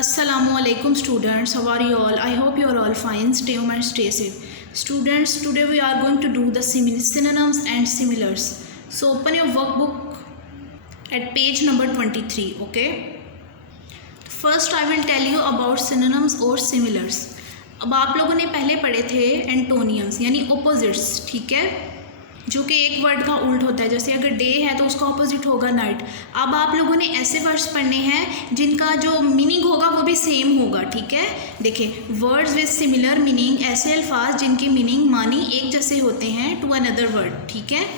Assalamualaikum students, how are you all? I hope you are all fine. Stay home and stay safe. Students, today we are going to do the synonyms and similars. So open your workbook at page number 23, okay? First I will tell you about synonyms और similars. अब आप लोगों ने पहले पढ़े थे एंटोनियम्स यानी opposites, ठीक है, जो कि एक वर्ड का उल्ट होता है. जैसे अगर डे है तो उसका ऑपोजिट होगा नाइट. अब आप लोगों ने ऐसे वर्ड्स पढ़ने हैं जिनका जो मीनिंग होगा वो भी सेम होगा, ठीक है. देखिए, वर्ड्स विद सिमिलर मीनिंग, ऐसे अल्फाज जिनकी मीनिंग मानी एक जैसे होते हैं टू अनदर वर्ड, ठीक है.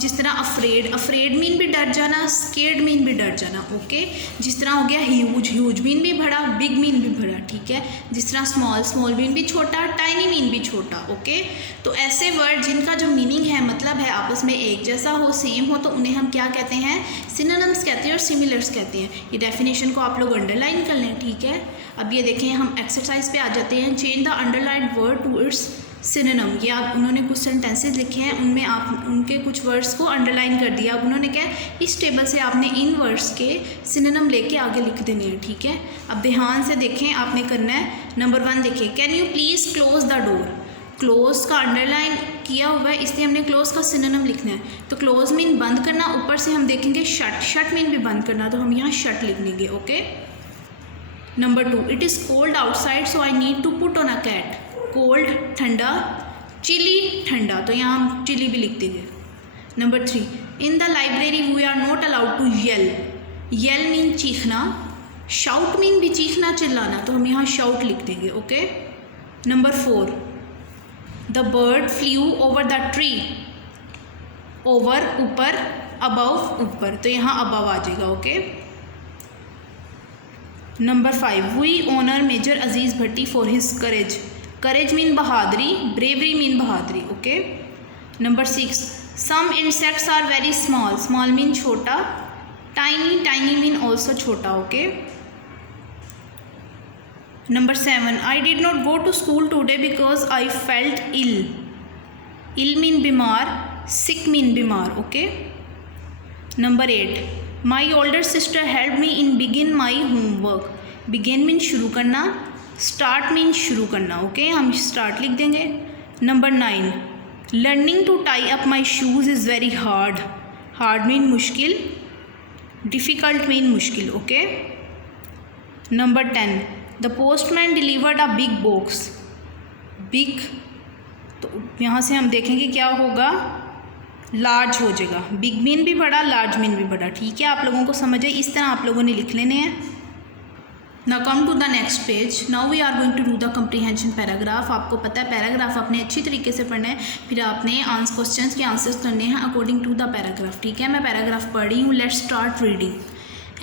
जिस तरह अफ्रेड, अफ्रेड मीन भी डर जाना, स्केर्ड मीन भी डर जाना, ओके. जिस तरह हो गया ह्यूज, ह्यूज मीन भी बड़ा, बिग मीन भी बड़ा, ठीक है. जिस तरह स्मॉल, स्मॉल मीन भी छोटा, टाइनी मीन भी छोटा, ओके. तो ऐसे वर्ड जिनका जो मीनिंग है, मतलब है आपस में एक जैसा हो, सेम हो, तो उन्हें हम क्या कहते हैं? सिनोनिम्स कहते हैं और सिमिलर्स कहते हैं. ये डेफिनेशन को आप लोग अंडरलाइन कर लें, ठीक है. अब ये देखें, हम एक्सरसाइज पे आ जाते हैं. Change the underline word to its synonym. ये आप उन्होंने कुछ सेंटेंसेस लिखे हैं, उनमें आप उनके कुछ वर्ड्स को अंडरलाइन कर दिया. अब उन्होंने क्या, इस टेबल से आपने इन वर्ड्स के सिनोनिम लेके आगे लिख देने हैं, ठीक है. अब ध्यान से देखें, आपने करना है. नंबर 1 देखिए, can you please close the door. Close का अंडरलाइन किया हुआ है, इसलिए हमने क्लोज का सिनोनिम लिखना है. तो क्लोज मीन बंद करना, ऊपर से हम देखेंगे शट, शट मीन भी बंद करना, तो हम यहाँ शट लिख देंगे, okay. Number 2, it is cold outside so I need to put on a cat. Cold ठंडा, चिली ठंडा, तो यहाँ हम चिली भी लिख देंगे. Number 3, in the library we are not allowed to yell. Yell mean चीखना, शाउट मीन भी चीखना, चिल्लाना, तो हम यहाँ शाउट लिख देंगे, okay. Number 4, the bird flew over the tree. Over ऊपर, अबव ऊपर, तो यहाँ अबव आ जाएगा, okay. Number 5, we honour Major Aziz Bhatti for his courage. Courage mean बहादुरी, ब्रेवरी मीन बहादुरी, okay. Number 6, some insects are very small. Small mean छोटा, tiny, tiny mean also छोटा, okay. Number 7, I did not go to school today because I felt ill. Ill mean बीमार, sick mean बीमार, okay. Number 8, my older sister help me in begin my homework. Begin mean शुरू करना, start mean शुरू करना, okay. हम start लिख देंगे. Number 9, learning to tie up my shoes is very hard. Hard mean मुश्किल, difficult mean मुश्किल, okay. Number 10, the postman delivered a big box. Big, तो यहाँ से हम देखेंगे क्या होगा, लार्ज हो जाएगा. बिग मीन भी बड़ा, लार्ज मीन भी बड़ा, ठीक है. आप लोगों को समझ है, इस तरह आप लोगों ने लिख लेने हैं. Now come to the next page. Now we are going to do the comprehension paragraph. आपको पता है पैराग्राफ आपने अच्छी तरीके से पढ़ना है, फिर आपने क्वेश्चंस के आंसर्स करने हैं अकॉर्डिंग टू द पैराग्राफ, ठीक है. मैं पैराग्राफ पढ़ रही हूँ. Let's start reading.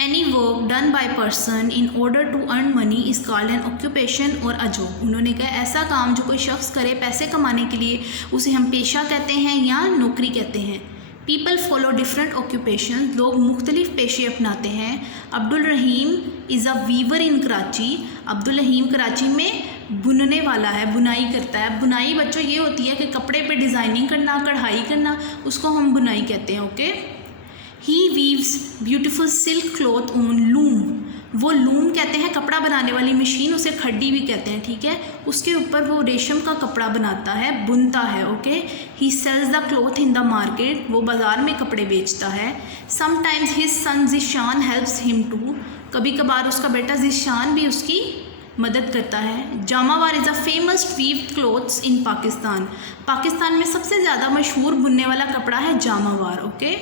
Any work done by person in order to earn money is called an occupation or a job. उन्होंने कहा ऐसा काम जो कोई शख्स करे पैसे कमाने के लिए, उसे हम पेशा कहते हैं या नौकरी कहते हैं. People follow different occupation. लोग मुख्तलिफ पेशे अपनाते हैं. अब्दुल रहीम इज़ अ वीवर इन कराची. अब्दुल रहीम कराची में बुनने वाला है, बुनाई करता है. बुनाई बच्चों ये होती है कि कपड़े पे डिज़ाइनिंग करना, कढ़ाई करना, उसको हम बुनाई कहते हैं, okay. He weaves beautiful silk cloth on loom. वो लूम कहते हैं कपड़ा बनाने वाली मशीन, उसे खड्डी भी कहते हैं, ठीक है. उसके ऊपर वो रेशम का कपड़ा बनाता है, बुनता है, okay. He sells the cloth in the market. वो बाज़ार में कपड़े बेचता है. Sometimes his son Zishan helps him too. कभी कभार उसका बेटा जिशान भी उसकी मदद करता है. Jamawar is a famous weaved clothes in Pakistan. Pakistan में सबसे ज़्यादा मशहूर बुनने वाला कपड़ा है Jamawar, okay.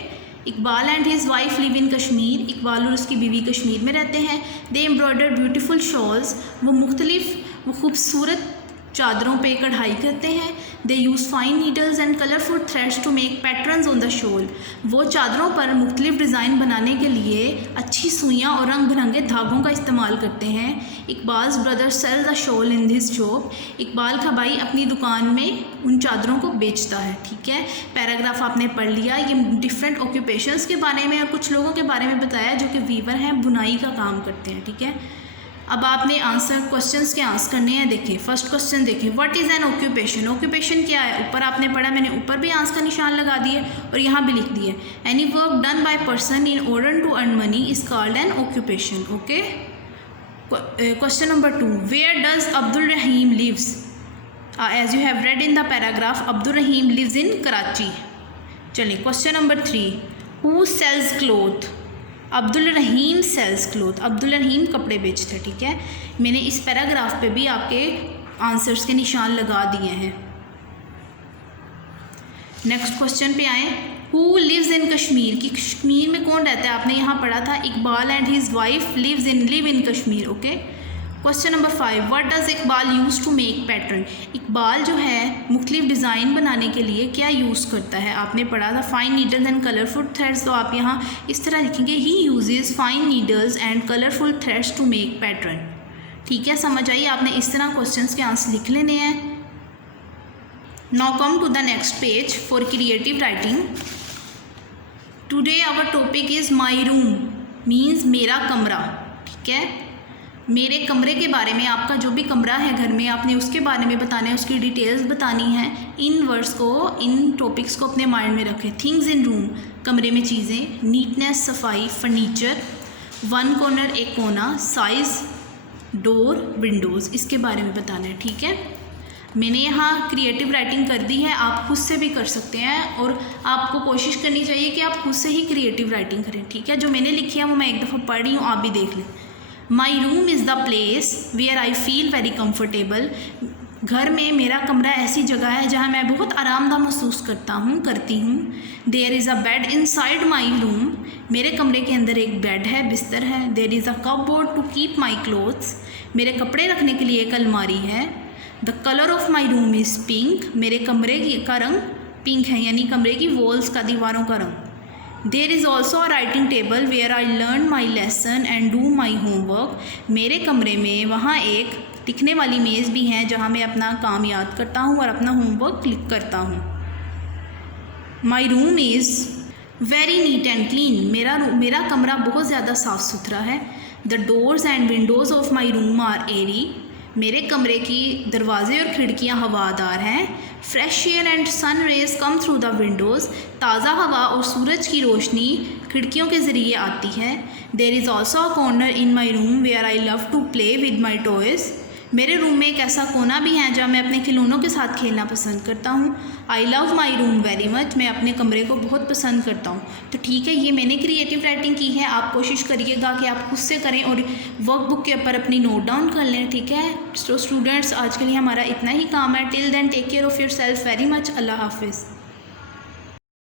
Iqbal and his wife live in Kashmir. Iqbal और उसकी बीवी कश्मीर में रहते हैं. They embroider beautiful shawls. वो खूबसूरत चादरों पे कढ़ाई करते हैं. They use fine needles and colourful threads to make patterns on the shawl. वो चादरों पर मुख्तलिफ डिज़ाइन बनाने के लिए अच्छी सुइयाँ और रंग बिरंगे धागों का इस्तेमाल करते हैं. Iqbal's brother sell the shawl in this shop. Iqbal का भाई अपनी दुकान में उन चादरों को बेचता है, ठीक है. पैराग्राफ आपने पढ़ लिया. ये डिफरेंट ऑक्यूपेशंस के बारे में और कुछ लोगों के बारे में बताया जो कि वीवर हैं, बुनाई का काम करते हैं, ठीक है. अब आपने क्वेश्चंस के आंसर करने हैं. देखें, फर्स्ट क्वेश्चन देखें, what is an occupation. Occupation क्या है, ऊपर आपने पढ़ा, मैंने ऊपर भी आंसर का निशान लगा दिए और यहाँ भी लिख दिए. Any work done by person in order to earn money is called an occupation, okay. Question number 2. Where does Abdul Rahim lives? As you have read in the paragraph, Abdul Rahim lives in Karachi. चलिए question number 3. Who sells cloth? Abdul Rahim sells cloth. Abdul Rahim कपड़े बेचते. ठीक है, मैंने इस paragraph पे भी आपके आंसर्स के निशान लगा दिए हैं. नेक्स्ट क्वेश्चन पे आए. Who lives in Kashmir? कि कश्मीर में कौन रहता है? आपने यहाँ पढ़ा था Iqbal and his wife live in Kashmir. Okay. Question number 5. What does Iqbal use to make pattern? Iqbal जो है मुख्तलिफ डिज़ाइन बनाने के लिए क्या यूज़ करता है? आपने पढ़ा था fine needles and colourful threads. तो आप यहाँ इस तरह लिखेंगे he uses fine needles and colourful threads to make pattern. ठीक है, समझ आइए. आपने इस तरह क्वेश्चंस के आंसर लिख लेने हैं. Now come to the next page for creative writing. Today our topic is my room means मेरा कमरा. ठीक है, मेरे कमरे के बारे में, आपका जो भी कमरा है घर में, आपने उसके बारे में बताना है, उसकी डिटेल्स बतानी है. इन वर्ड्स को, इन टॉपिक्स को अपने माइंड में रखें. थिंग्स इन रूम, कमरे में चीज़ें. नीटनेस, सफाई. फर्नीचर, वन कॉर्नर, एक कोना. साइज़, डोर, विंडोज़, इसके बारे में बताना है. ठीक है, मैंने यहाँ क्रिएटिव राइटिंग कर दी है. आप खुद से भी कर सकते हैं और आपको कोशिश करनी चाहिए कि आप खुद से ही क्रिएटिव राइटिंग करें. ठीक है, जो मैंने लिखी है वो मैं एक दफ़ा पढ़ रही हूँ, आप भी देख लें. My room is the place where I feel very comfortable. घर में मेरा कमरा ऐसी जगह है जहाँ मैं बहुत आरामदाह महसूस करती हूँ. There is a bed inside my room. मेरे कमरे के अंदर एक बेड है, बिस्तर है. There is a cupboard to keep my clothes. मेरे कपड़े रखने के लिए एक अलमारी है. The colour of my room is pink. मेरे कमरे का रंग पिंक है, यानी कमरे की वॉल्स का, दीवारों का रंग. There is also a writing table where I learn my lesson and do my homework. मेरे कमरे में वहाँ एक लिखने वाली मेज़ भी है जहाँ मैं अपना काम याद करता हूँ और अपना होमवर्क क्लिक करता हूँ. My room is very neat and clean. मेरा कमरा बहुत ज़्यादा साफ़ सुथरा है. The doors and windows of my room are airy. मेरे कमरे की दरवाजे और खिड़कियाँ हवादार हैं. Fresh air and sun rays come through the windows. ताज़ा हवा और सूरज की रोशनी खिड़कियों के ज़रिए आती है. There is also a corner in my room where I love to play with my toys. मेरे रूम में एक ऐसा कोना भी है जहाँ मैं अपने खिलौनों के साथ खेलना पसंद करता हूँ. I love my room very much. मैं अपने कमरे को बहुत पसंद करता हूँ. तो ठीक है, ये मैंने क्रिएटिव राइटिंग की है. आप कोशिश करिएगा कि आप खुद से करें और वर्कबुक के ऊपर अपनी नोट डाउन कर लें. ठीक है, तो स्टूडेंट्स, आज के लिए हमारा इतना ही काम है. Till then take care of yourself very much. अल्लाह हाफिज़.